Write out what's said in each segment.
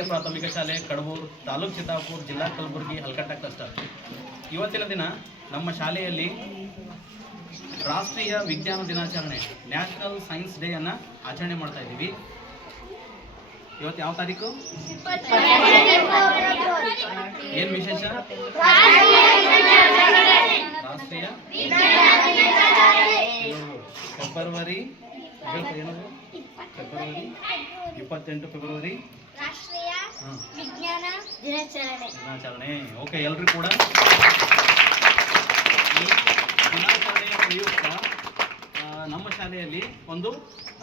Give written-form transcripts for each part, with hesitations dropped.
ಹಿರಿಯ ಪ್ರಾಥಮಿಕ ಶಾಲೆ ಕಡಬೂರು, ತಾಲೂಕು ಚಿತ್ತಾಪುರ, ಜಿಲ್ಲಾ ಕಲಬುರಗಿ, ಹಲ್ಕಟ್ಟ ಕ್ಲಸ್ಟರ್. ಇವತ್ತಿನ ದಿನ ನಮ್ಮ ಶಾಲೆಯಲ್ಲಿ ರಾಷ್ಟ್ರೀಯ ವಿಜ್ಞಾನ ದಿನಾಚರಣೆ, ನ್ಯಾಷನಲ್ ಸೈನ್ಸ್ ಡೇ ಅನ್ನು ಆಚರಣೆ ಮಾಡ್ತಾ ಇದ್ದೀವಿ. ಇವತ್ತು ಯಾವ ತಾರೀಕು? ಏನು ವಿಶೇಷ? ರಾಷ್ಟ್ರೀಯ ಫೆಬ್ರವರಿ 28 ಫೆಬ್ರವರಿ ರಾಷ್ಟ್ರೀಯ ವಿಜ್ಞಾನ ದಿನಾಚರಣೆ. ಓಕೆ, ಎಲ್ಲರೂ ಕೂಡ ಈ ದಿನಾಚರಣೆಯ ಪ್ರಯುಕ್ತ ನಮ್ಮ ಶಾಲೆಯಲ್ಲಿ ಒಂದು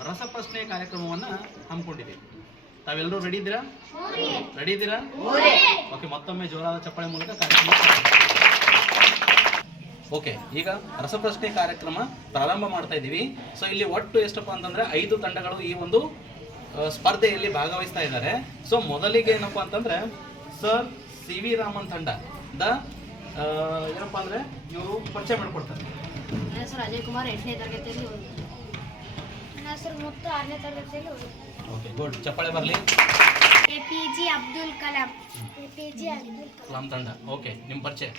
ರಸಪ್ರಶ್ನೆ ಕಾರ್ಯಕ್ರಮವನ್ನು ಹಮ್ಮಿಕೊಂಡಿದ್ದೀವಿ. ತಾವೆಲ್ಲರೂ ರೆಡಿ ಇದ್ದೀರಾ? ಓಕೆ, ಮತ್ತೊಮ್ಮೆ ಜೋರಾದ ಚಪ್ಪಾಳೆ ಮೂಲಕ ಕಾರ್ಯಕ್ರಮ. ಓಕೆ, ಈಗ ರಸಪ್ರಶ್ನೆ ಕಾರ್ಯಕ್ರಮ ಪ್ರಾರಂಭ ಮಾಡ್ತಾ ಇದ್ದೀವಿ. ಸೊ ಇಲ್ಲಿ ಒಟ್ಟು ಎಷ್ಟಪ್ಪ ಅಂತಂದ್ರೆ 5 ತಂಡಗಳು ಈ ಒಂದು ಸ್ಪರ್ಧೆಯಲ್ಲಿ ಭಾಗವಹಿಸ್ತಾ ಇದ್ದಾರೆ. ಸೊ ಮೊದಲಿಗೆ ಏನಪ್ಪಾ ಅಂತಂದ್ರೆ ಸರ್ ಸಿ ವಿ ರಾಮನ್ ತಂಡದ ಏನಪ್ಪಾ ಅಂದ್ರೆ ಇವರು ಪರಿಚಯ ಮಾಡಿಕೊಡ್ತಾರೆ. ನನ್ನ ಹೆಸರು ಅಜಯ್ ಕುಮಾರ್, 8ನೇ ತರಗತಿಯಲ್ಲಿ ಓದುತ್ತೇನೆ. ನನ್ನ ಹೆಸರು ಮುತ್ತು, 6ನೇ ತರಗತಿಯಲ್ಲಿ ಓದುತ್ತೇನೆ. ಓಕೆ, ಗುಡ್, ಚಪ್ಪಾಳೆ ಬರಲಿ. APJ ಅಬ್ದುಲ್ ಕಲಾಂ ತಂಡ. ಓಕೆ, ನಿಮ್ಮ ಪರಿಚಯ.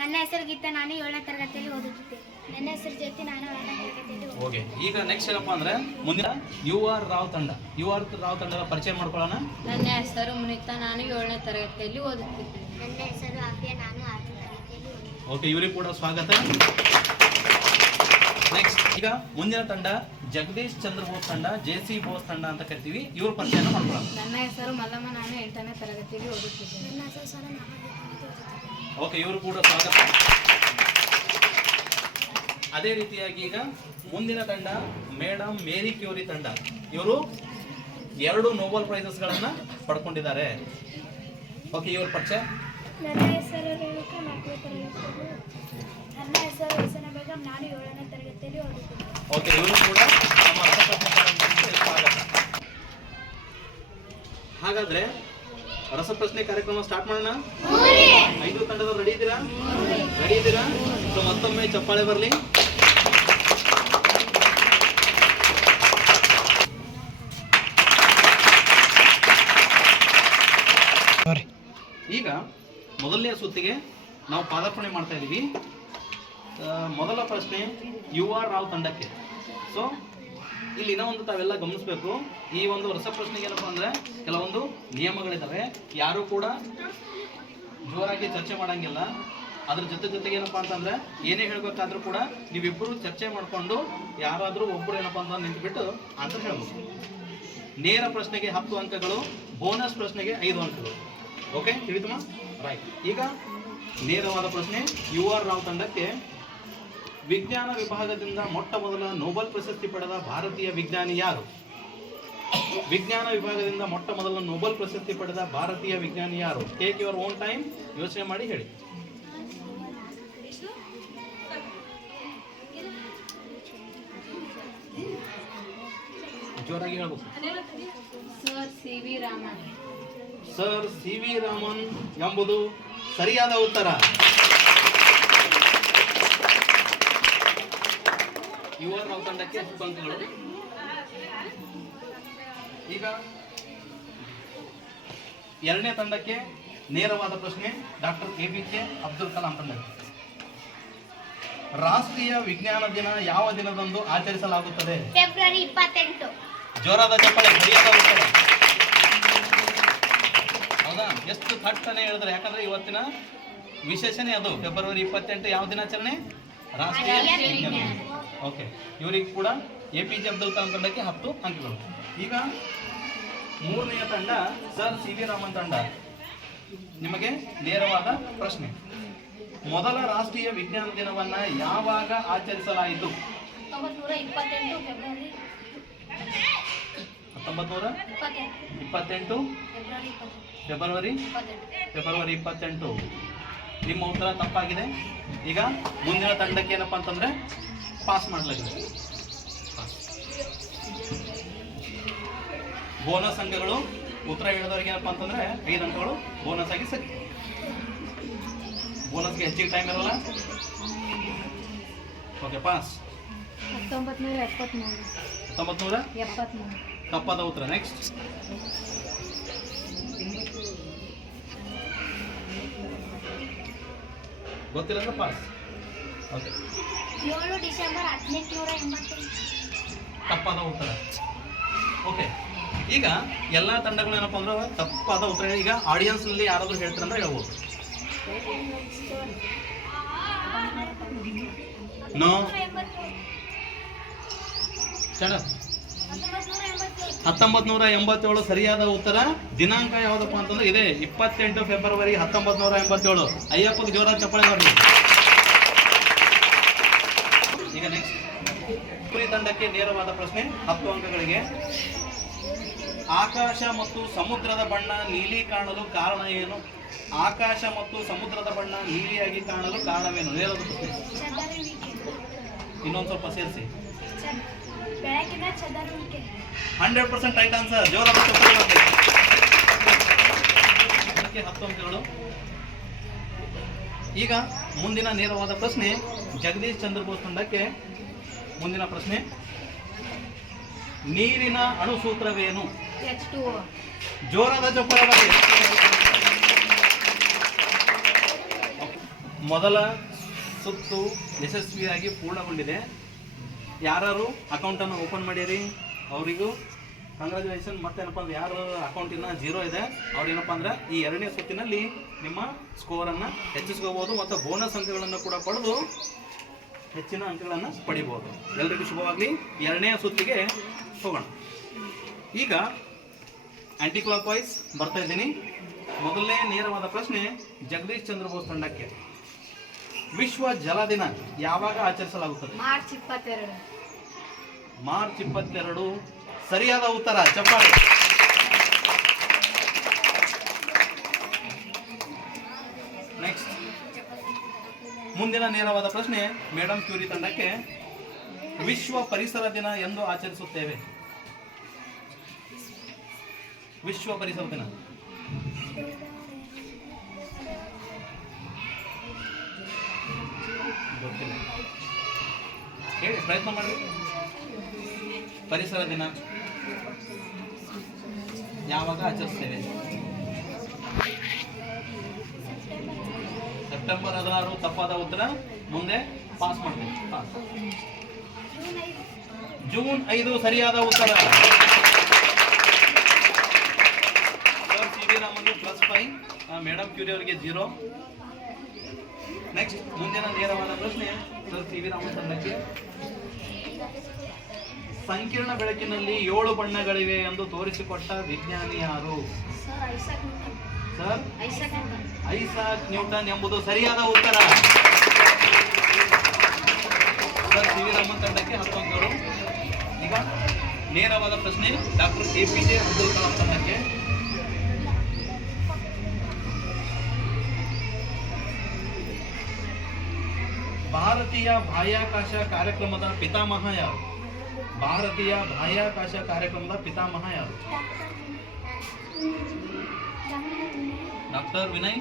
ನನ್ನ ಹೆಸರು ಗೀತಾ, ನಾನು 7ನೇ ತರಗತಿಯಲ್ಲಿ ಓದುತ್ತಿದ್ದೇನೆ. ನನ್ನ ಹೆಸರು ಜ್ಯೋತಿ, ನಾನು 8ನೇ ತರಗತಿಯಲ್ಲಿ ಓದುತ್ತೇನೆ. ಓಕೆ, ಈಗ ನೆಕ್ಸ್ಟ್ ಏನಪ್ಪಾ ಅಂದ್ರೆ ಮುಂದಿನ UR ರಾವ್ ತಂಡ. UR ರಾವ್ ತಂಡದ ಪರಿಚಯ ಮಾಡ್ಕೊಳ್ಳೋಣ. ನನ್ನ ಹೆಸರು ಮುನಿತಾ, ನಾನು 7ನೇ ತರಗತಿಯಲ್ಲಿ ಓದುತ್ತಿದ್ದೇನೆ. ನನ್ನ ಹೆಸರು ಆಫಿಯಾ, ನಾನು 6ನೇ ತರಗತಿಯಲ್ಲಿ ಓದುತ್ತೇನೆ. ಓಕೆ, ಇವರಿಗೆ ಕೂಡ ಸ್ವಾಗತ. ನೆಕ್ಸ್ಟ್ ಈಗ ಮುಂದಿನ ತಂಡ ಜಗದೀಶ್ ಚಂದ್ರ ಬೋಸ್ ತಂಡ, JC ಬೋಸ್ ತಂಡ ಅಂತ ಕರಿತೀವಿ. ಇವ್ರ ಪರಿಚಯನ ಮಾಡ್ಕೊಳ್ಳೋಣ. ನನ್ನ ಹೆಸರು ಮಲ್ಲಮ್ಮ, ನಾನು 8ನೇ ತರಗತಿಯಲ್ಲಿ ಓದುತ್ತಿದ್ದೇನೆ. ನನ್ನ ಹೆಸರು ಸರ, ನಾನು 8ನೇ ತರಗತಿಯಲ್ಲಿ. ಓಕೆ, ಇವರು ಕೂಡ ಸ್ವಾಗತ. ಅದೇ ರೀತಿಯಾಗಿ ಈಗ ಮುಂದಿನ ತಂಡ ಮೇಡಮ್ ಮೇರಿ ಕ್ಯೂರಿ ತಂಡ. ಇವರು 2 ನೋಬೆಲ್ ಪ್ರೈಸಸ್ಗಳನ್ನ ಪಡ್ಕೊಂಡಿದ್ದಾರೆ. ಓಕೆ, ಇವ್ರ ಪರಿಚಯ. ನನ್ನ ಹೆಸರು ರೇಣುಕಾ, 4ನೇ ತರಗತಿಯಲ್ಲಿ. ನನ್ನ ಹೆಸರು ಹುಸೇನ ಬೇಗಂ, ನಾನು 7ನೇ ತರಗತಿಯಲ್ಲಿ ಓದುತ್ತಿದ್ದೇನೆ. ಓಕೆ, ಇವರು ಕೂಡ ನಮ್ಮ ರಸಪ್ರಶ್ನೆ ಕಾರ್ಯಕ್ರಮಕ್ಕೆ ಸ್ವಾಗತ. ಹಾಗಾದ್ರೆ ರಸಪ್ರಶ್ನೆ ಕಾರ್ಯಕ್ರಮ ಸ್ಟಾರ್ಟ್ ಮಾಡೋಣ. 5 ತಂಡದವರು ರೆಡಿ ಇದ್ದೀರಾ? ಸೊ ಮತ್ತೊಮ್ಮೆ ಚಪ್ಪಾಳೆ ಬರಲಿ. ಈಗ ಮೊದಲನೇ ಸುತ್ತಿಗೆ ನಾವು ಪಾದಾರ್ಪಣೆ ಮಾಡ್ತಾ ಇದ್ದೀವಿ. ಮೊದಲ ಪ್ರಶ್ನೆ UR ರಾವ್ ತಂಡಕ್ಕೆ. ಸೊ ಇಲ್ಲಿ ಇನ್ನೂ ಒಂದು ತಾವೆಲ್ಲ ಗಮನಿಸಬೇಕು. ಈ ಒಂದು ರಸಪ್ರಶ್ನೆಗೆ ಏನಪ್ಪ ಅಂದರೆ ಕೆಲವೊಂದು ನಿಯಮಗಳಿದ್ದಾವೆ. ಯಾರೂ ಕೂಡ ಜೋರಾಗಿ ಚರ್ಚೆ ಮಾಡೋಂಗಿಲ್ಲ. ಅದ್ರ ಜೊತೆಗೆ ಏನಪ್ಪ ಅಂತಂದರೆ ಏನೇ ಹೇಳಬೇಕಾದ್ರೂ ಕೂಡ ನೀವಿಬ್ಬರು ಚರ್ಚೆ ಮಾಡಿಕೊಂಡು ಯಾರಾದರೂ ಒಬ್ಬರು ಏನಪ್ಪ ಅಂತ ನಿಂತುಬಿಟ್ಟು ಆನ್ಸರ್ ಹೇಳ್ಬೇಕು. ನೇರ ಪ್ರಶ್ನೆಗೆ 10 ಅಂಕಗಳು, ಬೋನಸ್ ಪ್ರಶ್ನೆಗೆ 5 ಅಂಕಗಳು. ಓಕೆ, ತಿಳಿತಮ್ಮ? ರೈಟ್. ಈಗ ನೇರವಾದ ಪ್ರಶ್ನೆ UR ರಾವ್ ತಂಡಕ್ಕೆ. ವಿಜ್ಞಾನ ವಿಭಾಗದಿಂದ ಮೊಟ್ಟ ಮೊದಲ ನೋಬೆಲ್ ಪ್ರಶಸ್ತಿ ಪಡೆದ ಭಾರತೀಯ ವಿಜ್ಞಾನಿ ಯಾರು? ವಿಜ್ಞಾನ ವಿಭಾಗದಿಂದ ಮೊಟ್ಟ ಮೊದಲ ನೋಬೆಲ್ ಪ್ರಶಸ್ತಿ ಪಡೆದ ಭಾರತೀಯ ವಿಜ್ಞಾನಿ ಯಾರು? ಟೇಕ್ ಯುವರ್ ಓನ್ ಟೈಮ್, ಯೋಚನೆ ಮಾಡಿ ಹೇಳಿ. ಜೋರಾಗಿ ಹೇಳ್ಬೇಕು. ಸರ್ ಸಿ ವಿ ರಾಮನ್ ಎಂಬುದು ಸರಿಯಾದ ಉತ್ತರ. UR ರಾವ್ ತಂಡಕ್ಕೆ 10 ಅಂಕಗಳು. ಈಗ ಎರಡನೇ ತಂಡಕ್ಕೆ ನೇರವಾದ ಪ್ರಶ್ನೆ ಡಾಕ್ಟರ್ APJ ಅಬ್ದುಲ್ ಕಲಾಂ ತಂಡಕ್ಕೆ. ರಾಷ್ಟ್ರೀಯ ವಿಜ್ಞಾನ ದಿನ ಯಾವ ದಿನದಂದು ಆಚರಿಸಲಾಗುತ್ತದೆ? ಫೆಬ್ರವರಿ 28. ಜೋರಾದ ಚಪ್ಪಾಳೆ, ಸರಿಯಾದ ಉತ್ತರ. ಹೌದಾ? ಎಷ್ಟು ಥಟ್ಟನೆ ಹೇಳಿದ್ರೆ, ಯಾಕಂದ್ರೆ ಇವತ್ತಿನ ವಿಶೇಷನೇ ಅದು. ಫೆಬ್ರವರಿ 28 ಯಾವ ದಿನಾಚರಣೆ? ರಾಷ್ಟ್ರೀಯ ವಿಜ್ಞಾನ. ಓಕೆ, ಇವರಿಗೆ ಕೂಡ APJ ಅಬ್ದುಲ್ ಕಲಾಂ ತಂಡಕ್ಕೆ 10 ಅಂಕಗಳು. ಈಗ ಮೂರನೆಯ ತಂಡ ಸರ್ ಸಿ ವಿ ರಾಮನ್ ತಂಡ. ನಿಮಗೆ ನೇರವಾದ ಪ್ರಶ್ನೆ. ಮೊದಲ ರಾಷ್ಟ್ರೀಯ ವಿಜ್ಞಾನ ದಿನವನ್ನ ಯಾವಾಗ ಆಚರಿಸಲಾಯಿತು? 1928 ಫೆಬ್ರವರಿ 28. ನಿಮ್ಮ ಉತ್ತರ ತಪ್ಪಾಗಿದೆ. ಈಗ ಮುಂದಿನ ತಂಡಕ್ಕೆ ಏನಪ್ಪಾ ಅಂತಂದ್ರೆ ಪಾಸ್ ಮಾಡಲಾಗಿದೆ. ಬೋನಸ್ ಅಂಕಗಳು. ಉತ್ತರ ಹೇಳಿದವರಿಗೆ ಏನಪ್ಪಾ ಅಂತಂದ್ರೆ 5 ಅಂಕಗಳು ಬೋನಸ್ ಆಗಿ ಸಿಗ್ತದೆ. ಬೋನಸ್ಗೆ ಹೆಚ್ಚಿಗೆ ಟೈಮ್ ಇರಲ್ಲ. Okay, pass. 1973. ತಪ್ಪಾದ ಉತ್ತರ. ನೆಕ್ಸ್ಟ್ ಗೊತ್ತಿಲ್ಲ ಅಂದ್ರೆ ಪಾಸ್. Okay, 7 December 1888. ತಪ್ಪಾದ ಉತ್ತರ. ಓಕೆ, ಈಗ ಎಲ್ಲ ತಂಡಗಳು ಏನಪ್ಪ ಅಂದ್ರೆ ತಪ್ಪಾದ ಉತ್ತರ. ಈಗ ಆಡಿಯನ್ಸ್ನಲ್ಲಿ ಯಾರಾದರೂ ಹೇಳ್ತಾರಂದ್ರೆ ಹೇಳ್ಬೋದು. ನೋ ಚಡ 1987 ಸರಿಯಾದ ಉತ್ತರ. ದಿನಾಂಕ ಯಾವುದಪ್ಪ ಅಂತಂದ್ರೆ ಇದೆ 28 ಫೆಬ್ರವರಿ 1987. ಅಯ್ಯಪ್ಪಗೆ ಜೋರಾದ ಚಪ್ಪಾಳೆ ಬರಲಿ. ಈಗ ನೆಕ್ಸ್ಟ್ ಪುರಿ ತಂಡಕ್ಕೆ ನೇರವಾದ ಪ್ರಶ್ನೆ 10 ಅಂಕಗಳಿಗೆ. ಆಕಾಶ ಮತ್ತು ಸಮುದ್ರದ ಬಣ್ಣ ನೀಲಿ ಕಾಣಲು ಕಾರಣ ಏನು? ಆಕಾಶ ಮತ್ತು ಸಮುದ್ರದ ಬಣ್ಣ ನೀಲಿಯಾಗಿ ಕಾಣಲು ಕಾರಣವೇನು? ನೇರದ ಪ್ರಶ್ನೆ. ಇನ್ನೊಂದು ಸ್ವಲ್ಪ ಸೇರಿಸಿ. ಬೆಳಕಿನ ಚದುರುವಿಕೆ. 100% ರೈಟ್ ಆನ್ಸರ್. ಜೋರಾದ ಚಪ್ಪಾಳೆ ಬರಲಿ. 10 ಅಂಕಗಳು. ಈಗ ಮುಂದಿನ ನೇರವಾದ ಪ್ರಶ್ನೆ ಜಗದೀಶ್ ಚಂದ್ರ ಬೋಸ್ ತಂಡಕ್ಕೆ. ಮುಂದಿನ ಪ್ರಶ್ನೆ, ನೀರಿನ ಅಣುಸೂತ್ರವೇನು? H2O. ಜೋರಾದ ಚಪ್ಪಾಳೆ ಬರಲಿ. ಮೊದಲ ಸುತ್ತು ಯಶಸ್ವಿಯಾಗಿ ಪೂರ್ಣಗೊಂಡಿದೆ. ಯಾರು ಅಕೌಂಟನ್ನು ಓಪನ್ ಮಾಡಿರಿ ಅವರಿಗೂ ಕಂಗ್ರ್ಯಾಚುಲೇಷನ್. ಮತ್ತೇನಪ್ಪ ಅಂದ್ರೆ ಯಾರು ಅಕೌಂಟಿನ 0 ಇದೆ ಅವ್ರೇನಪ್ಪ ಅಂದ್ರೆ ಈ 2ನೇ ಸುತ್ತಿನಲ್ಲಿ ನಿಮ್ಮ ಸ್ಕೋರನ್ನು ಹೆಚ್ಚಿಸ್ಕೋಬಹುದು ಮತ್ತು ಬೋನಸ್ ಅಂಕಗಳನ್ನು ಕೂಡ ಪಡೆದು ಹೆಚ್ಚಿನ ಅಂಕಗಳನ್ನು ಪಡಿಬೋದು. ಎಲ್ಲರಿಗೂ ಶುಭವಾಗಲಿ. 2ನೇ ಸುತ್ತಿಗೆ ಹೋಗೋಣ. ಈಗ ಆಂಟಿ ಕ್ಲಾಕ್ ವೈಸ್ ಬರ್ತಾ ಇದ್ದೀನಿ. ಮೊದಲನೇ ನೇರವಾದ ಪ್ರಶ್ನೆ ಜಗದೀಶ್ ಚಂದ್ರ ಬೋಸ್ ತಂಡಕ್ಕೆ. ವಿಶ್ವ ಜಲ ದಿನ ಯಾವಾಗ ಆಚರಿಸಲಾಗುತ್ತದೆ? ಮಾರ್ಚ್ 22. ಮಾರ್ಚ್ 22 ಸರಿಯಾದ ಉತ್ತರ. ಚಪ್ಪಾಳೆ. ನೆಕ್ಸ್ಟ್ ಮುಂದಿನ ನೇರವಾದ ಪ್ರಶ್ನೆ ಮೇಡಮ್ ಕ್ಯೂರಿ ತಂಡಕ್ಕೆ. ವಿಶ್ವ ಪರಿಸರ ದಿನ ಎಂದು ಆಚರಿಸುತ್ತೇವೆ? ವಿಶ್ವ ಪರಿಸರ ದಿನ ಗೊತ್ತಿಲ್ಲ, ಹೇಳಿ, ಪ್ರಯತ್ನ ಮಾಡಿ. ಪರಿಸರ ದಿನ ಯಾವಾಗ ಆಚರಿಸ್ತೇವೆ? ಸೆಪ್ಟೆಂಬರ್ 16. ತಪ್ಪಾದ ಉತ್ತರ. ಮುಂದೆ ಪಾಸ್ ಮಾಡ್ತೇವೆ. ಪಾಸ್. ಜೂನ್ 5 ಸರಿಯಾದ ಉತ್ತರ. Sir C V Raman +5, madam Curie ಅವರಿಗೆ 0. ನೆಕ್ಸ್ಟ್ ಮುಂದಿನ ನೇರವಾದ ಪ್ರಶ್ನೆ ಸರ್ ಸಿ ವಿ ರಾಮನ್ ತಂಡಕ್ಕೆ. ಸಂಕೀರ್ಣ ಬೆಳಕಿನಲ್ಲಿ 7 ಬಣ್ಣಗಳಿವೆ ಎಂದು ತೋರಿಸಿಕೊಟ್ಟ ವಿಜ್ಞಾನಿ ಯಾರು? ಸರ್ ಐಸಾಕ್ ನ್ಯೂಟನ್ ಎಂಬುದು ಸರಿಯಾದ ಉತ್ತರ. ಸರ್ ಸಿ ವಿ ರಾಮನ್ ತಂಡಕ್ಕೆ 10 ಅಂಕಗಳು. ಈಗ ನೇರವಾದ ಪ್ರಶ್ನೆ ಡಾಕ್ಟರ್ APJ ಅಬ್ದುಲ್ ಕಲಾಂ ತಂಡಕ್ಕೆ. ಭಾರತೀಯ ಬಾಹ್ಯಾಕಾಶ ಕಾರ್ಯಕ್ರಮದ ಪಿತಾಮಹ ಯಾರು? ಭಾರತೀಯ ಬಾಹ್ಯಾಕಾಶ ಕಾರ್ಯಕ್ರಮದ ಪಿತಾಮಹ ಯಾರು? Doctor Vinay.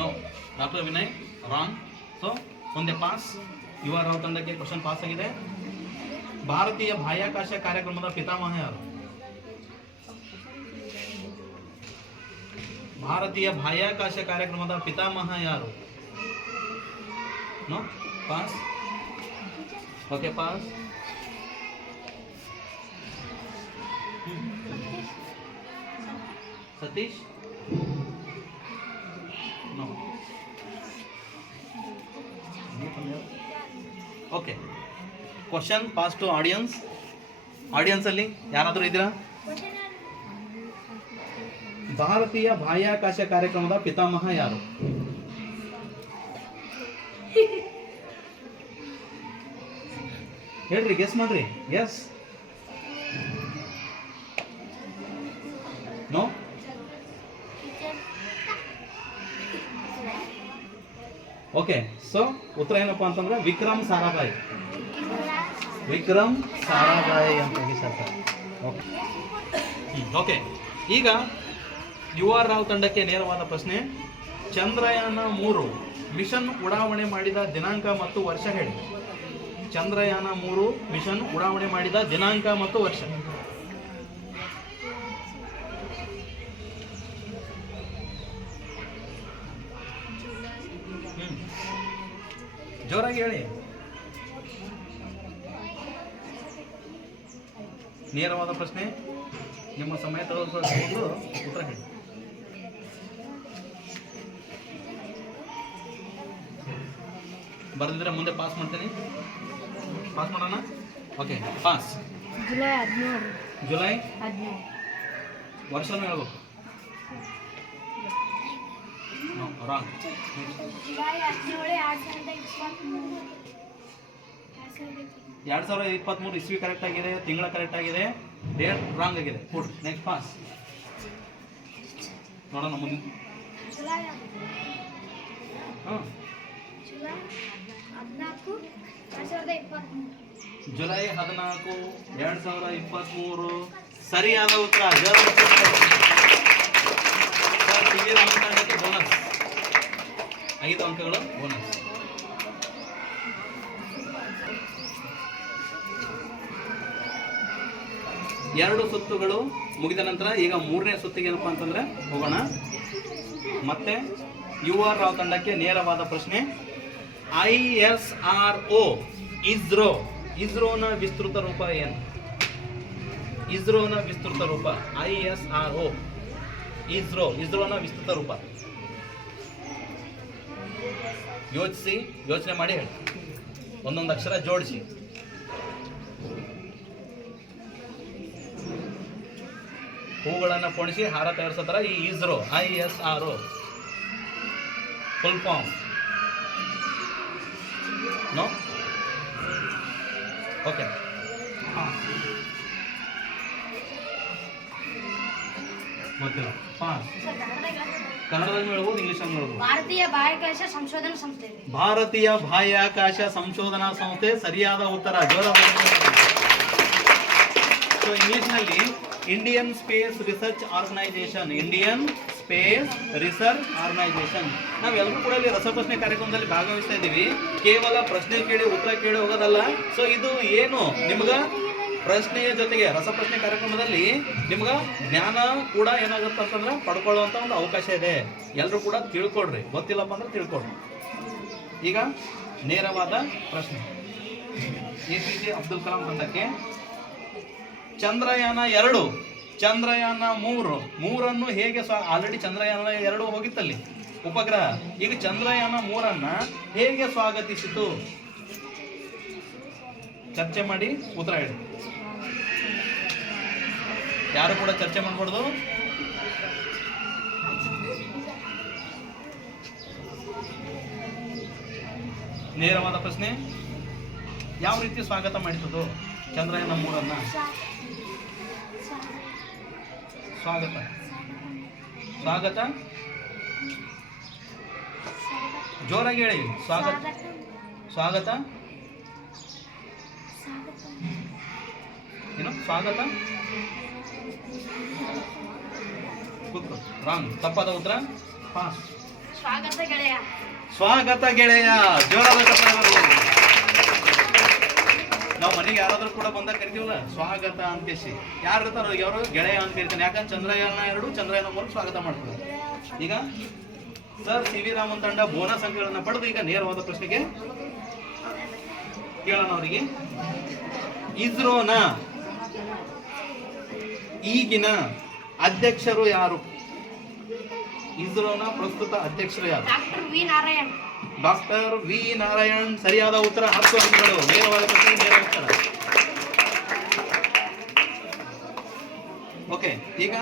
No, doctor Vinay wrong. So ಮುಂದೆ ಪಾಸ್. ಯುವ ರಾವ್ ತಂಡಕ್ಕೆ ಕ್ವಶನ್ ಪಾಸ್ ಆಗಿದೆ. ಭಾರತೀಯ ಬಾಹ್ಯಾಕಾಶ ಕಾರ್ಯಕ್ರಮದ ಪಿತಾಮಹ ಯಾರು? ಭಾರತೀಯ ಬಾಹ್ಯಾಕಾಶ ಕಾರ್ಯಕ್ರಮದ ಪಿತಾಮಹ ಯಾರು? No, pass. Okay, pass. Satish. No. Okay, question pass to audience. Audience ಅಲ್ಲಿ ಯಾರಾದರೂ ಇದ್ದೀರಾ? ಭಾರತೀಯ ಬಾಹ್ಯಾಕಾಶ ಕಾರ್ಯಕ್ರಮದ ಪಿತಾಮಹ ಯಾರು? ಹೇಳ್ರಿ, ಗೆಸ್ ಮಾಡ್ರಿ. S, no? ಓಕೆ, ಸೊ ಉತ್ತರ ಏನಪ್ಪಾ ಅಂತಂದ್ರೆ ವಿಕ್ರಮ್ ಸಾರಾಭಾಯ್. ವಿಕ್ರಮ್ ಸಾರಾಭಾಯ್ ಅಂತ ಹೇಳ್ತಾರೆ. ಓಕೆ, ಈಗ ಯುವ ರಾವ್ ತಂಡಕ್ಕೆ ನೇರವಾದ ಪ್ರಶ್ನೆ. ಚಂದ್ರಯಾನ 3 ಮಿಷನ್ ಉಡಾವಣೆ ಮಾಡಿದ ದಿನಾಂಕ ಮತ್ತು ವರ್ಷ ಹೇಳಿ. ಚಂದ್ರಯಾನ 3 ಮಿಷನ್ ಉಡಾವಣೆ ಮಾಡಿದ ದಿನಾಂಕ ಮತ್ತು ವರ್ಷ. ಜೋರಾಗಿ ಹೇಳಿ. ನೇರವಾದ ಪ್ರಶ್ನೆ, ನಿಮ್ಮ ಸಮಯ ತಗೊಂಡು ಉತ್ತರ ಹೇಳಿ. ಬರೆದಿದ್ರೆ ಮುಂದೆ ಪಾಸ್ ಮಾಡ್ತೀನಿ. ಪಾಸ್ ಮಾಡೋಣ. Okay, pass. ಜುಲೈ 13. ಜುಲೈ 13. ವರ್ಷನೂ ಹೇಳ್ಬೇಕು. ರಾಂಗ್. ಜುಲೈ 17, 2023 ಇಸ್ವಿ ಕರೆಕ್ಟ್ ಆಗಿದೆ, ತಿಂಗಳ ಕರೆಕ್ಟ್ ಆಗಿದೆ, ಡೇಟ್ ರಾಂಗ್ ಆಗಿದೆ. ಕೊಡ್ರಿ. Next pass. ನೋಡೋಣ ಮುಂದೆ. ಜುಲೈ ಹಾಂ, ಜುಲೈ 14, 2023. ಜುಲೈ 14, 2023 ಸರಿಯಾದ ಉತ್ತರ. ಬೋನಸ್ 5 ಅಂಕಗಳು ಬೋನಸ್. ಎರಡು ಸುತ್ತುಗಳು ಮುಗಿದ ನಂತರ ಈಗ 3ನೇ ಸುತ್ತಿಗೆ ಏನಪ್ಪ ಅಂತಂದ್ರೆ ಹೋಗೋಣ. ಮತ್ತೆ UR ರಾವ್ ತಂಡಕ್ಕೆ ನೇರವಾದ ಪ್ರಶ್ನೆ. ISRO ಇಸ್ರೋನ ವಿಸ್ತೃತ ರೂಪ ಏನು? ಇಸ್ರೋನ ವಿಸ್ತೃತ ರೂಪ ISRO. ಇಸ್ರೋನ ವಿಸ್ತೃತ ರೂಪ ಯೋಚನೆ ಮಾಡಿ ಹೇಳಿ. ಒಂದೊಂದು ಅಕ್ಷರ ಜೋಡಿಸಿ. ಹೂಗಳನ್ನು ಪೋಣಿಸಿ ಹಾರ ತಯಾರಿಸೋ ಥರ ಈ ISRO ISRO full form. No? Okay, ಗೊತ್ತಿಲ್ಲ. ಪಾಸ್. ಕನ್ನಡದಲ್ಲಿ ಹೇಳ್ಬೋದು, ಇಂಗ್ಲಿಷಲ್ಲಿ ಹೇಳ್ಬೋದು. ಭಾರತೀಯ ಬಾಹ್ಯಾಕಾಶ ಸಂಶೋಧನಾ ಸಂಸ್ಥೆ. ಭಾರತೀಯ ಬಾಹ್ಯಾಕಾಶ ಸಂಶೋಧನಾ ಸಂಸ್ಥೆ ಸರಿಯಾದ ಉತ್ತರ. ಸೊ ಇಂಗ್ಲಿಷ್ನಲ್ಲಿ Indian Space Research Organisation. Indian Space Research Organisation. ನಾವೆಲ್ಲರೂ ಕೂಡ ಇಲ್ಲಿ ರಸಪ್ರಶ್ನೆ ಕಾರ್ಯಕ್ರಮದಲ್ಲಿ ಭಾಗವಹಿಸ್ತಾ ಇದ್ದೀವಿ. ಕೇವಲ ಪ್ರಶ್ನೆ ಕೇಳಿ ಉತ್ತರ ಕೇಳಿ ಹೋಗೋದಲ್ಲ. ಸೊ ಇದು ಏನು ನಿಮ್ಗ ಪ್ರಶ್ನೆಯ ಜೊತೆಗೆ ರಸಪ್ರಶ್ನೆ ಕಾರ್ಯಕ್ರಮದಲ್ಲಿ ನಿಮ್ಗೆ ಜ್ಞಾನ ಕೂಡ ಏನಾಗುತ್ತೆ ಅಂತಂದ್ರೆ ಪಡ್ಕೊಳ್ಳುವಂಥ ಒಂದು ಅವಕಾಶ ಇದೆ. ಎಲ್ಲರೂ ಕೂಡ ತಿಳ್ಕೊಳ್ರಿ. ಗೊತ್ತಿಲ್ಲಪ್ಪ ಅಂದ್ರೆ ತಿಳ್ಕೊಳ್ರಿ. ಈಗ ನೇರವಾದ ಪ್ರಶ್ನೆ. APJ ಅಬ್ದುಲ್ ಕಲಾಂ ತಂಡಕ್ಕೆ ಚಂದ್ರಯಾನ 2, ಚಂದ್ರಯಾನ 3 ಹೇಗೆ ಆಲ್ರೆಡಿ ಚಂದ್ರಯಾನ 2 ಹೋಗಿತ್ತಲ್ಲಿ ಉಪಗ್ರಹ. ಈಗ ಚಂದ್ರಯಾನ 3 ಹೇಗೆ ಸ್ವಾಗತಿಸಿತು? ಚರ್ಚೆ ಮಾಡಿ ಉತ್ತರ ಹೇಳಿ. ಯಾರು ಕೂಡ ಚರ್ಚೆ ಮಾಡಬಾರ್ದು. ನೇರವಾದ ಪ್ರಶ್ನೆ. ಯಾವ ರೀತಿ ಸ್ವಾಗತ ಮಾಡಿಸೋದು ಚಂದ್ರಯಾನ 3? ಸ್ವಾಗತ ಜೋರಾಗಿ ಹೇಳಿ. ಸ್ವಾಗತ ಏನು? ಸ್ವಾಗತ ರಾಂಗ್. ತಪ್ಪಾದ ಉತ್ತರ. ಪಾಸ್. ಸ್ವಾಗತ ಗೆಳೆಯ. ಜೋರಾದ ನಾವು ಮನೆಗೆ ಯಾರಾದ್ರೂ ಕೂಡ ಬಂದಾಗ ಕರಿತೀವಲ್ಲ ಸ್ವಾಗತ ಅಂತೇಸಿ. ಯಾರು ಇರ್ತಾರ ಅವರು ಗೆಳೆಯ ಅಂತ ಕರಿತಾನೆ. ಯಾಕಂದ್ರೆ ಚಂದ್ರಯಾನ 2 ಚಂದ್ರಯಾನ 3 ಸ್ವಾಗತ ಮಾಡ್ತಾರೆ. ಈಗ ಸರ್ CV ರಾಮನ್ ತಂಡ ಬೋನಸ್ ಅಂಕಗಳನ್ನ ಪಡೆದು ಈಗ ನೇರವಾದ ಪ್ರಶ್ನೆಗೆ ಕೇಳೋಣ ಅವರಿಗೆ. ಇಸ್ರೋನ ಈಗಿನ ಅಧ್ಯಕ್ಷರು ಯಾರು? ಇಸ್ರೋನ ಪ್ರಸ್ತುತ ಅಧ್ಯಕ್ಷರು ಯಾರು? Doctor V Narayan. ಸರಿಯಾದ ಉತ್ತರ. 10 ಅಂಕಗಳು. ನೇರವಾದ ಪ್ರಶ್ನೆ, ನೇರ ಉತ್ತರ. ಓಕೆ, ಈಗ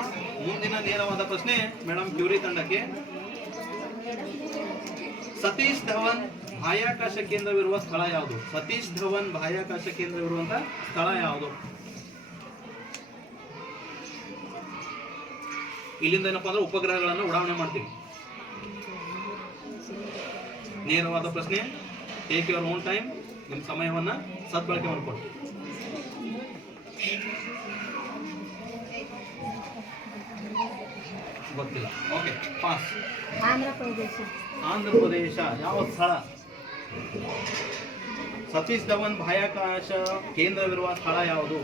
ಮುಂದಿನ ನೇರವಾದ ಪ್ರಶ್ನೆ ಮೇಡಮ್ ಕ್ಯೂರಿ ತಂಡಕ್ಕೆ. ಸತೀಶ್ ಧವನ್ ಬಾಹ್ಯಾಕಾಶ ಕೇಂದ್ರವಿರುವ ಸ್ಥಳ ಯಾವುದು? ಸತೀಶ್ ಧವನ್ ಬಾಹ್ಯಾಕಾಶ ಕೇಂದ್ರವಿರುವಂತ ಸ್ಥಳ ಯಾವುದು? ಇಲ್ಲಿಂದ ಏನಪ್ಪಾ ಅಂದ್ರೆ ಉಪಗ್ರಹಗಳನ್ನು ಉಡಾವಣೆ ಮಾಡ್ತೀವಿ. ನೇರವಾದ ಪ್ರಶ್ನೆ. Take your own time. ನಿಮ್ಮ ಸಮಯವನ್ನ ಸದ್ಬಳಕೆ ಮಾಡಿಕೊಳ್ಳಿ. ಗೊತ್ತಿಲ್ಲ. Okay, pass. ಆಂಧ್ರ ಪ್ರದೇಶ. ಯಾವ ಸ್ಥಳ? ಸತೀಶ್ ಧವನ್ ಬಾಹ್ಯಾಕಾಶ ಕೇಂದ್ರವಿರುವ ಸ್ಥಳ ಯಾವುದು?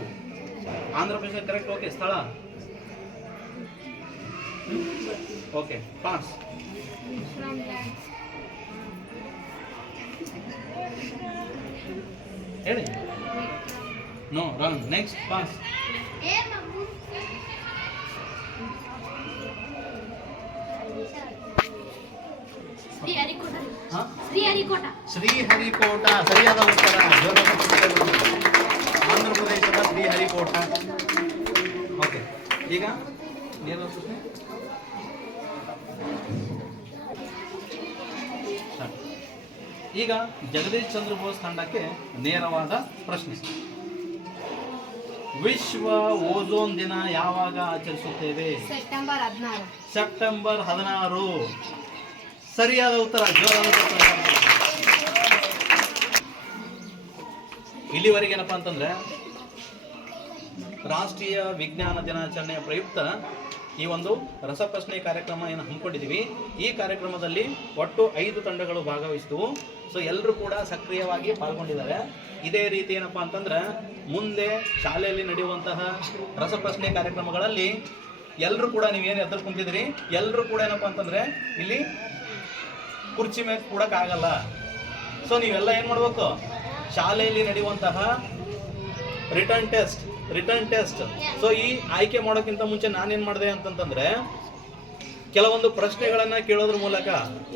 ಆಂಧ್ರ ಪ್ರದೇಶ. ಕರೆಕ್ಟ್. ಓಕೆ, ಸ್ಥಳ ಓಕೆ, ಪಾಸ್. ಹೇಳಿ. No, wrong. Next, pass. Sriharikota ಸರಿಯಾದ ಉತ್ತರ. ಆಂಧ್ರ ಪ್ರದೇಶದ ಶ್ರೀಹರಿಕೋಟ. ಓಕೆ, ಈಗ ಈಗ ಜಗದೀಶ್ ಚಂದ್ರ ಬೋಸ್ ತಂಡಕ್ಕೆ ನೇರವಾದ ಪ್ರಶ್ನೆ. ವಿಶ್ವ ಓಝೋನ್ ದಿನ ಯಾವಾಗ ಆಚರಿಸುತ್ತೇವೆ? ಸೆಪ್ಟೆಂಬರ್ 16. ಸರಿಯಾದ ಉತ್ತರ. ಇಲ್ಲಿವರೆಗೆ ಏನಪ್ಪಾ ಅಂತಂದ್ರೆ ರಾಷ್ಟ್ರೀಯ ವಿಜ್ಞಾನ ದಿನಾಚರಣೆಯ ಪ್ರಯುಕ್ತ ಈ ಒಂದು ರಸಪ್ರಶ್ನೆ ಕಾರ್ಯಕ್ರಮ ಏನು ಹಮ್ಮಿಕೊಂಡಿದ್ದೀವಿ. ಈ ಕಾರ್ಯಕ್ರಮದಲ್ಲಿ ಒಟ್ಟು 5 ತಂಡಗಳು ಭಾಗವಹಿಸಿದವು. ಸೊ ಎಲ್ಲರೂ ಕೂಡ ಸಕ್ರಿಯವಾಗಿ ಪಾಲ್ಗೊಂಡಿದ್ದಾರೆ. ಇದೇ ರೀತಿ ಏನಪ್ಪಾ ಅಂತಂದ್ರೆ ಮುಂದೆ ಶಾಲೆಯಲ್ಲಿ ನಡೆಯುವಂತಹ ರಸಪ್ರಶ್ನೆ ಕಾರ್ಯಕ್ರಮಗಳಲ್ಲಿ ಎಲ್ಲರೂ ಕೂಡ ನೀವೇನು ಎದುರು ಕುಂತಿದ್ರಿ, ಎಲ್ಲರೂ ಕೂಡ ಏನಪ್ಪಾ ಅಂತಂದ್ರೆ ಇಲ್ಲಿ ಕುರ್ಚಿ ಮೇಲೆ ಕೂಡಕ್ಕಾಗಲ್ಲ. ಸೊ ನೀವೆಲ್ಲ ಏನು ಮಾಡ್ಬೇಕು, ಶಾಲೆಯಲ್ಲಿ ನಡೆಯುವಂತಹ ರಿಟರ್ನ್ ಟೆಸ್ಟ್. ಸೊ ಈ ಆಯ್ಕೆ ಮಾಡೋಕ್ಕಿಂತ ಮುಂಚೆ ನಾನೇನು ಮಾಡಿದೆ ಅಂತಂತಂದ್ರೆ ಕೆಲವೊಂದು ಪ್ರಶ್ನೆಗಳನ್ನ ಕೇಳೋದ್ರ ಮೂಲಕ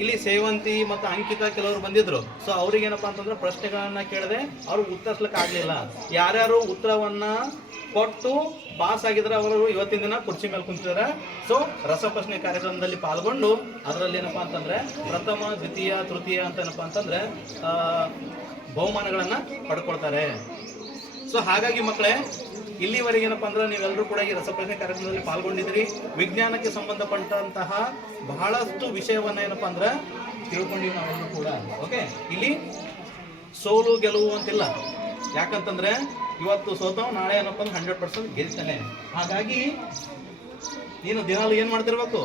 ಇಲ್ಲಿ ಸೇವಂತಿ ಮತ್ತು ಅಂಕಿತ ಕೆಲವರು ಬಂದಿದ್ರು. ಸೊ ಅವ್ರಿಗೆ ಏನಪ್ಪಾ ಅಂತಂದ್ರೆ ಪ್ರಶ್ನೆಗಳನ್ನ ಕೇಳದೆ ಅವ್ರಿಗೆ ಉತ್ತರಿಸ್ಲಿಕ್ಕೆ ಆಗ್ಲಿಲ್ಲ. ಯಾರ್ಯಾರು ಉತ್ತರವನ್ನ ಕೊಟ್ಟು ಪಾಸ್ ಆಗಿದ್ರೆ ಅವರು ಇವತ್ತಿನ ದಿನ ಕುರ್ಚಿ ಮೇಲೆ ಕುಂತಿದ್ದಾರೆ. ಸೊ ರಸಪ್ರಶ್ನೆ ಕಾರ್ಯಕ್ರಮದಲ್ಲಿ ಪಾಲ್ಗೊಂಡು ಅದರಲ್ಲಿ ಏನಪ್ಪಾ ಅಂತಂದ್ರೆ ಪ್ರಥಮ, ದ್ವಿತೀಯ, ತೃತೀಯ ಅಂತ ಏನಪ್ಪಾ ಅಂತಂದ್ರೆ ಬಹುಮಾನಗಳನ್ನ ಪಡ್ಕೊಳ್ತಾರೆ. ಸೊ ಹಾಗಾಗಿ ಮಕ್ಕಳೇ, ಇಲ್ಲಿವರೆಗೆ ಏನಪ್ಪಾ ಅಂದ್ರೆ ನೀವೆಲ್ಲರೂ ಕೂಡ ಈ ರಸಪ್ರಶ್ನೆ ಕಾರ್ಯಕ್ರಮದಲ್ಲಿ ಪಾಲ್ಗೊಂಡಿದ್ದೀರಿ. ವಿಜ್ಞಾನಕ್ಕೆ ಸಂಬಂಧಪಟ್ಟಂತಹ ಬಹಳಷ್ಟು ವಿಷಯವನ್ನ ಏನಪ್ಪಾ ಅಂದ್ರೆ ತಿಳ್ಕೊಂಡಿವಿ ನಾವೆಲ್ಲರೂ ಕೂಡ. ಓಕೆ, ಇಲ್ಲಿ ಸೋಲು ಗೆಲುವು ಅಂತಿಲ್ಲ. ಯಾಕಂತಂದ್ರೆ ಇವತ್ತು ಸೋತವ್ ನಾಳೆ ಏನಪ್ಪ ಅಂದ್ರೆ 100% ಗೆಲ್ತಾನೆ. ಹಾಗಾಗಿ ನೀನು ದಿನಾಲು ಏನ್ ಮಾಡ್ತಿರ್ಬೇಕು,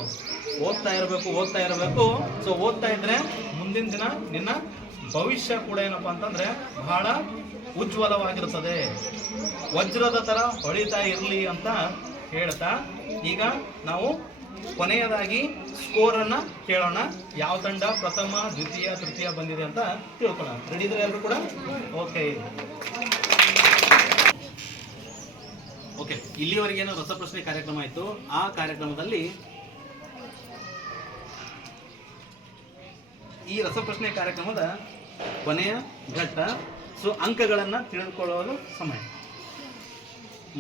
ಓದ್ತಾ ಇರಬೇಕು. ಸೊ ಓದ್ತಾ ಇದ್ರೆ ಮುಂದಿನ ದಿನ ನಿನ್ನ ಭವಿಷ್ಯ ಕೂಡ ಏನಪ್ಪಾ ಅಂತಂದ್ರೆ ಬಹಳ ಉಜ್ವಲವಾಗಿರುತ್ತದೆ, ವಜ್ರದ ತರ ಹೊಳಿತಾ ಇರಲಿ ಅಂತ ಹೇಳ್ತಾ ಈಗ ನಾವು ಕೊನೆಯದಾಗಿ ಸ್ಕೋರ್ ಅನ್ನ ಕೇಳೋಣ. ಯಾವ ತಂಡ ಪ್ರಥಮ, ದ್ವಿತೀಯ, ತೃತೀಯ ಬಂದಿದೆ ಅಂತ ತಿಳ್ಕೊಳ್ಳೋಣ. ರೆಡಿ ಇದ್ರೆ ಎಲ್ಲರೂ ಕೂಡ? ಓಕೆ, ಇಲ್ಲಿವರೆಗೇನು ರಸಪ್ರಶ್ನೆ ಕಾರ್ಯಕ್ರಮ ಆಯಿತು. ಆ ಕಾರ್ಯಕ್ರಮದಲ್ಲಿ ಈ ರಸಪ್ರಶ್ನೆ ಕಾರ್ಯಕ್ರಮದ ಕೊನೆಯ ಘಟ್ಟ. ಸೊ ಅಂಕಗಳನ್ನು ತಿಳಿದುಕೊಳ್ಳಲು ಸಮಯ.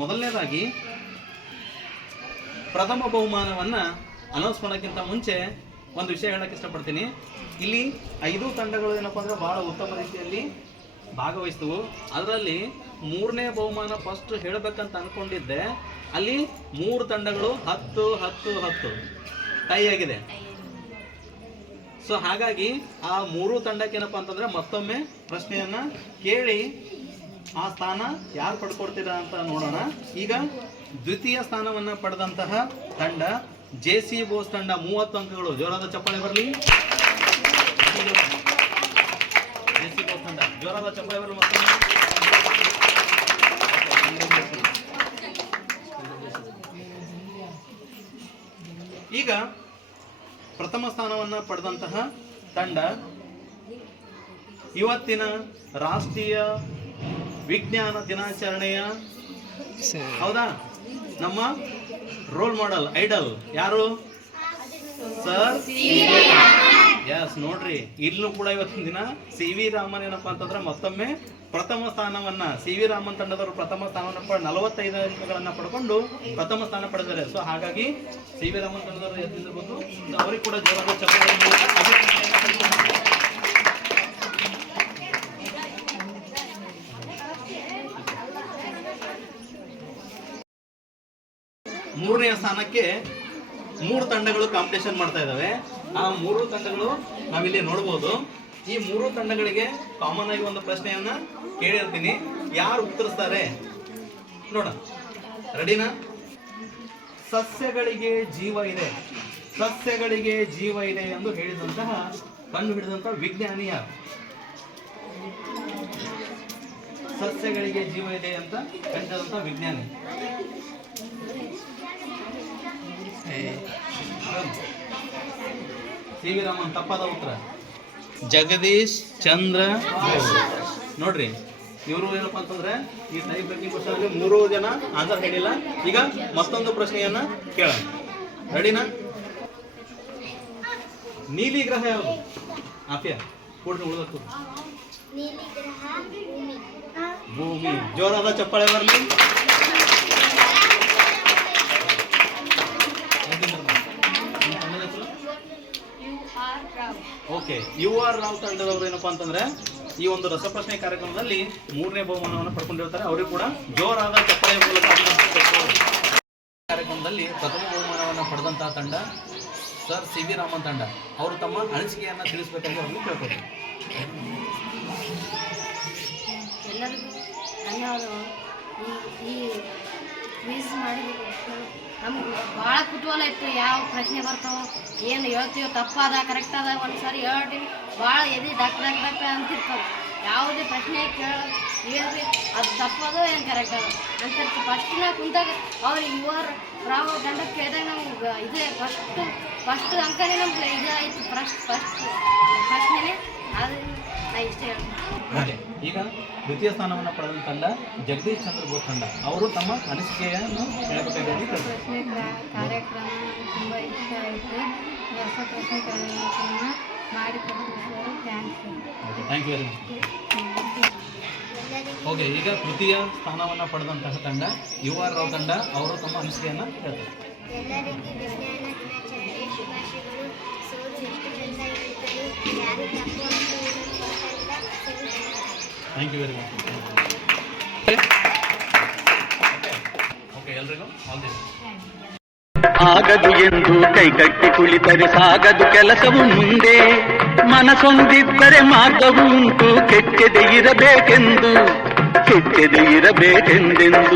ಮೊದಲನೇದಾಗಿ ಪ್ರಥಮ ಬಹುಮಾನವನ್ನ ಅನೌನ್ಸ್ ಮಾಡೋಕ್ಕಿಂತ ಮುಂಚೆ ಒಂದು ವಿಷಯ ಹೇಳಕ್ಕೆ ಇಷ್ಟಪಡ್ತೀನಿ. ಇಲ್ಲಿ 5 ತಂಡಗಳು ಏನಪ್ಪಾ ಅಂದ್ರೆ ಬಹಳ ಉತ್ತಮ ರೀತಿಯಲ್ಲಿ ಭಾಗವಹಿಸಿದವು. ಅದರಲ್ಲಿ 3ನೇ ಬಹುಮಾನ ಫಸ್ಟ್ ಹೇಳಬೇಕಂತ ಅನ್ಕೊಂಡಿದ್ದೆ. ಅಲ್ಲಿ 3 ತಂಡಗಳು 10-10-10 ಟೈ ಆಗಿದೆ. ಸೊ ಹಾಗಾಗಿ ಆ 3 ತಂಡಕ್ಕೆ ಏನಪ್ಪಾ ಅಂತಂದ್ರೆ ಮತ್ತೊಮ್ಮೆ ಪ್ರಶ್ನೆಯನ್ನ ಕೇಳಿ ಆ ಸ್ಥಾನ ಯಾರು ಪಡ್ಕೊಡ್ತೀರಾ ಅಂತ ನೋಡೋಣ. ಈಗ ದ್ವಿತೀಯ ಸ್ಥಾನವನ್ನ ಪಡೆದಂತಹ ತಂಡ ಜೆ.ಸಿ. ಬೋಸ್ ತಂಡ 30 ಅಂಕಗಳು. ಜೋರಾದ ಚಪ್ಪಾಳೆ ಬರಲಿ. ಜೆ.ಸಿ. ಬೋಸ್ ತಂಡ ಜೋರಾದ ಚಪ್ಪಾಳೆ ಬರಲಿ. ಮತ್ತೊಮ್ಮೆ ಈಗ ಪ್ರಥಮ ಸ್ಥಾನವನ್ನ ಪಡೆದಂತಹ ತಂಡ ಇವತ್ತಿನ ರಾಷ್ಟ್ರೀಯ ವಿಜ್ಞಾನ ದಿನಾಚರಣೆಯ ಹೌದಾ ನಮ್ಮ ರೋಲ್ ಮಾಡೆಲ್, ಐಡಲ್ ಯಾರು? Sir S. ನೋಡ್ರಿ, ಇಲ್ಲೂ ಕೂಡ ಇವತ್ತಿನ ದಿನ ಸಿ.ವಿ. ರಾಮನ್ ಏನಪ್ಪಾ ಅಂತಂದ್ರೆ ಮತ್ತೊಮ್ಮೆ ಪ್ರಥಮ ಸ್ಥಾನವನ್ನ, ಸಿ.ವಿ. ರಾಮನ್ ತಂಡದವರು ಪ್ರಥಮ ಸ್ಥಾನವನ್ನ 45 ಅಂಕಗಳನ್ನ ಪಡ್ಕೊಂಡು ಪ್ರಥಮ ಸ್ಥಾನ ಪಡೆದಿದ್ದಾರೆ. ಸೊ ಹಾಗಾಗಿ ಸಿ.ವಿ. ರಾಮನ್ ತಂಡದವರು ಎತ್ತಿರ್ಬೋದು, ಅವರಿಗೆ ಕೂಡ ಜೋರಾದ ಚಪ್ಪಾಳೆ. ಮೂರನೆಯ ಸ್ಥಾನಕ್ಕೆ 3 ತಂಡಗಳು ಕಾಂಪಿಟೇಷನ್ ಮಾಡ್ತಾ ಇದ್ದಾವೆ. ಆ 3 ತಂಡಗಳು ನಾವಿಲ್ಲಿ ನೋಡ್ಬೋದು. ಈ 3 ತಂಡಗಳಿಗೆ ಕಾಮನ್ ಆಗಿ ಒಂದು ಪ್ರಶ್ನೆಯನ್ನ ಕೇಳಿರ್ತೀನಿ, ಯಾರು ಉತ್ತರಿಸ್ತಾರೆ ನೋಡ. ರೆಡಿನಾ? ಸಸ್ಯಗಳಿಗೆ ಜೀವ ಇದೆ, ಸಸ್ಯಗಳಿಗೆ ಜೀವ ಇದೆ ಎಂದು ಹೇಳಿದಂತಹ ಕಂಡು ಹಿಡಿದಂತಹ ವಿಜ್ಞಾನಿ ಯಾರು? ಸಸ್ಯಗಳಿಗೆ ಜೀವ ಇದೆ ಅಂತ ಕಂಡಿದಂತ ವಿಜ್ಞಾನಿ? C V Raman. ತಪ್ಪಾದ ಉತ್ತರ ಜಗದೀಶ್ ಚಂದ್ರ ಬೋಸ್. ನೋಡ್ರಿ, ಇವರು ಏನಪ್ಪಾ ಅಂತಂದ್ರೆ ಈ ಟೈಪ್ ಬ್ರೇಕಿಂಗ್ ಕ್ವಶನ್ ಅಲ್ಲಿ 3 ಜನ ಆನ್ಸರ್ ಹೇಳಿಲ್ಲ. ಈಗ ಮತ್ತೊಂದು ಪ್ರಶ್ನೆಯನ್ನ ಕೇಳೋಣ. ರೆಡಿನಾ? ನೀಲಿ ಗ್ರಹ ಯಾವುದು? ಆಫಿಯಾ ಕೂಡ್ರಿ ಉಳಿದಕ್ಕೂ. ಭೂಮಿ. ಜೋರಾದ ಚಪ್ಪಾಳೆ ಬರಲಿ. ಓಕೆ, ಯು ಆರ್ ರಾವ್ ತಂಡದವರು ಏನಪ್ಪಾ ಅಂತಂದ್ರೆ ಈ ಒಂದು ರಸಪ್ರಶ್ನೆ ಕಾರ್ಯಕ್ರಮದಲ್ಲಿ 3ನೇ ಬಹುಮಾನವನ್ನು ಪಡ್ಕೊಂಡಿರ್ತಾರೆ. ಅವರಿಗೂ ಕೂಡ ಜೋರಾದ ಚಪ್ಪಾಳೆ ಮೂಲಕ ಕಾರ್ಯಕ್ರಮದಲ್ಲಿ ಪ್ರಥಮ ಬಹುಮಾನವನ್ನು ಪಡೆದಂತಹ ತಂಡ ಸರ್ ಸಿ ವಿ ರಾಮನ್ ತಂಡ. ಅವರು ತಮ್ಮ ಅನಿಸಿಕೆಯನ್ನು ತಿಳಿಸಬೇಕಾಗಿ ಅವ್ರಿಗೆ ಕೇಳ್ತಾರೆ. ಎಲ್ಲರಿಗೂ ಧನ್ಯವಾದಗಳು. ಈ ಕ್ವಿಜ್ ಮಾಡಿದ್ರು ನಮ್ಗೆ ಭಾಳ ಕುತೂಹಲ ಇತ್ತು. ಯಾವ ಪ್ರಶ್ನೆ ಬರ್ತಾವ, ಏನು ಹೇಳ್ತೀವೋ, ತಪ್ಪಾದ ಕರೆಕ್ಟ್ ಅದ, ಒಂದು ಸಾರಿ ಹೇಳ್ತೀವಿ, ಭಾಳ ಎದೆ ಡಕ್ ಅಂತಿರ್ತಾವೆ. ಯಾವುದೇ ಪ್ರಶ್ನೆ ಹೇಳ್ರಿ ಅದು ತಪ್ಪದು ಏನು ಕರೆಕ್ಟ್ ಅದ ಅಂತ ಫಸ್ಟ್ನ ಕುಂತಾಗ ಅವ್ರು ಯುವರ್ ರಾವ್ ತಂಡ ಕೇಳಿದಾಗ ನಮ್ಗೆ ಇದೇ ಫಸ್ಟ್ ಅಂಕನೇ ನಮ್ಗೆ ಇದಾಯಿತು. ಫಸ್ಟ್ನೇ ಅದು ನಾ ಇಷ್ಟೇ ಹೇಳ್ತೀನಿ. ಈಗ ದ್ವಿತೀಯ ಸ್ಥಾನವನ್ನು ಪಡೆದ ತಂಡ ಜಗದೀಶ್ ಚಂದ್ರ ಬೋಸ್ ತಂಡ. ಅವರು ತಮ್ಮ ಅನಿಸಿಕೆಯನ್ನು ಹೇಳಬೇಕಾಗಿ ಪ್ರಶ್ನೆ ಕಾರ್ಯಕ್ರಮ ತುಂಬ ಇಷ್ಟ ಆಯಿತು. ಹೊಸ ಪ್ರಶ್ನೆ ಕಾರ್ಯಕ್ರಮ ಮಾಡಿಕೊಟ್ಟಿದ್ದಾರೆ. Thank you very much. Okay, ಈಗ ತೃತೀಯ ಸ್ಥಾನವನ್ನು ಪಡೆದಂತಹ ತಂಡ ಯು ಆರ್ ರಾವ್ ತಂಡ. ಅವರು ತಮ್ಮ ಅನಿಸಿಕೆಯನ್ನು ಹೇಳ್ತಾರೆ. ಎಲ್ಲರಿಗೂ ವಿಜ್ಞಾನ ದಿನಾಚರಣೆ ಶುಭಾಶಯಗಳು. ಸೋಲು ಎಷ್ಟು ಚಂದ ಇರುತ್ತಲೂ ಯಾರು ತಪ್ಪು ಅಂತ thank you very much. Okay, ಎಲ್ರಿಗೂ ಆಲ್ ದಿ ಬೆಸ್ಟ್. ಆಗದು ಎಂದು ಕೈಕಟ್ಟಿ ಕುಳಿತರೆ ಸಾಗದು ಕೆಲಸವು ಮುಂದೆ. ಮನಸೊಂದಿದ್ದರೆ ಮಾರ್ಗವು ಉಂಟು. ಕೆಟ್ಟದೆ ಇರಬೇಕೆಂದೆಂದು